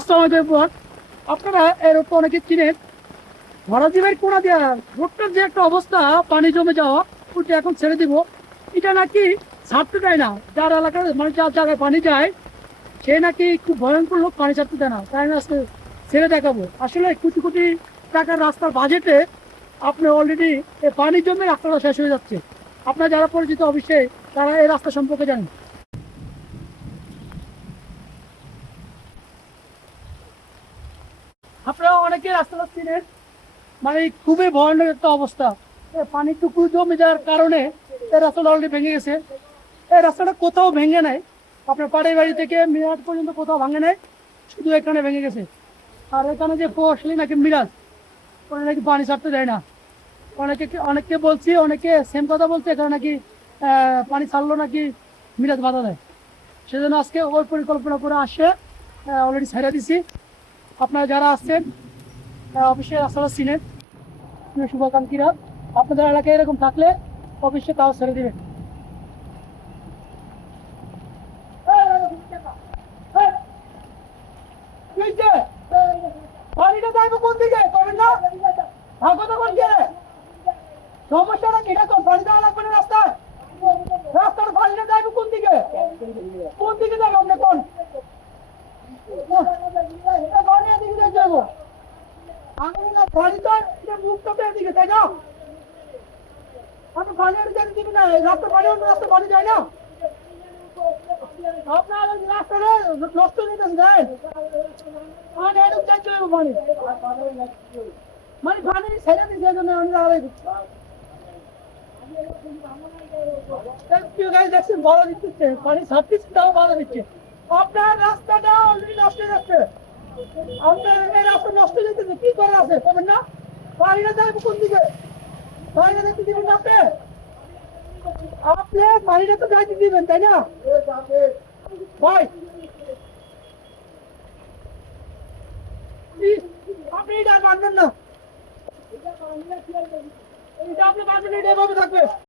আসসালামু আলাইকুম। আপনারা এরকম অনেকে চিনেন মরাজিমের কোনা দেওয়া ভুট্টার যে একটা অবস্থা, পানি জমে যাওয়া, ওটা এখন ছেড়ে দিব। এটা নাকি ছাড়তে দেয় না, যার এলাকায় মানে যার জায়গায় পানি যায় সে নাকি খুব ভয়ঙ্কর লোক, পানি ছাড়তে দেয় না। তাই আমি আজকে ছেড়ে দেখাবো। আসলে কোটি কোটি টাকার রাস্তার বাজেটে আপনি অলরেডি পানির জন্য রাস্তাটা শেষ হয়ে যাচ্ছে। আপনার যারা পরিচিত অবশ্যই তারা এই রাস্তা সম্পর্কে জানেন। আপনারা অনেকে রাস্তাটা চিনেন, মানে খুবই ভয়ানক একটা অবস্থা। পানিটুকু জমে যাওয়ার কারণে এই রাস্তাটা অলরেডি ভেঙে গেছে। এই রাস্তাটা কোথাও ভেঙে নাই, আপনার পাড়ের বাড়ি থেকে মিরাজ পর্যন্ত কোথাও ভাঙে নাই, শুধু এখানে ভেঙে গেছে। আর এখানে যে প্রভাবশালী নাকি মিরাজ, ওরা নাকি পানি ছাড়তে দেয় না। অনেককে বলছি, অনেকে সেম কথা বলছে, এখানে নাকি পানি ছাড়লো নাকি মিরাজ বাধা দেয়। সেজন্য আজকে ওই পরিকল্পনা করে আসে অলরেডি ছেড়ে দিছি। আপনারা যারা আসছেন অবশ্যই রাস্তাটা চিনেন, প্রিয় শুভাকাঙ্ক্ষীরা। আপনাদের এলাকায় এরকম থাকলে অবশ্যই তাও ছেড়ে দিবেন। পানিটা যাইবো কোন দিকে করেন না, ভাগো তো কোন দিকে? সমস্যাটা কি দেখো, পানি দেওয়া লাগবে না রাস্তায়। রাস্তার পানিটা যাইবো কোন দিকে, কোন দিকে যাবো আপনি কোন? পানি এদিকে যাবো, আমি না পানি তো মুখটা তো এদিকে, তাই না? আমি পানি এদিকে দিবি না, রাস্তা পানি অন্য রাস্তা পানি যায় না। আপনার রাস্তাটা নষ্ট নিতেন দেন, মানে এরকম চাইতে হবে পানি, মানে পানি ছেড়ে দিচ্ছে এই জন্য আমি দাঁড়াই দিচ্ছি। দেখছেন বাধা দিচ্ছে, পানি ছাড়তেছে তাও বাধা দিচ্ছে। আপনার রাস্তাটা অলরেডি নষ্ট হয়ে যাচ্ছে, আপনার এই রাস্তা নষ্ট হয়ে যেতেছে, কি করার আছে করবেন না? পানিটা যাবে কোন দিকে, পানিটা দেখতে দিবেন না আপনি? আপনি পানিটা তো যাইতে দিবেন তাই না ভাই? আপনি এটা মানবেন না, এটা আপনি মানবেন, এটা এভাবে থাকবে।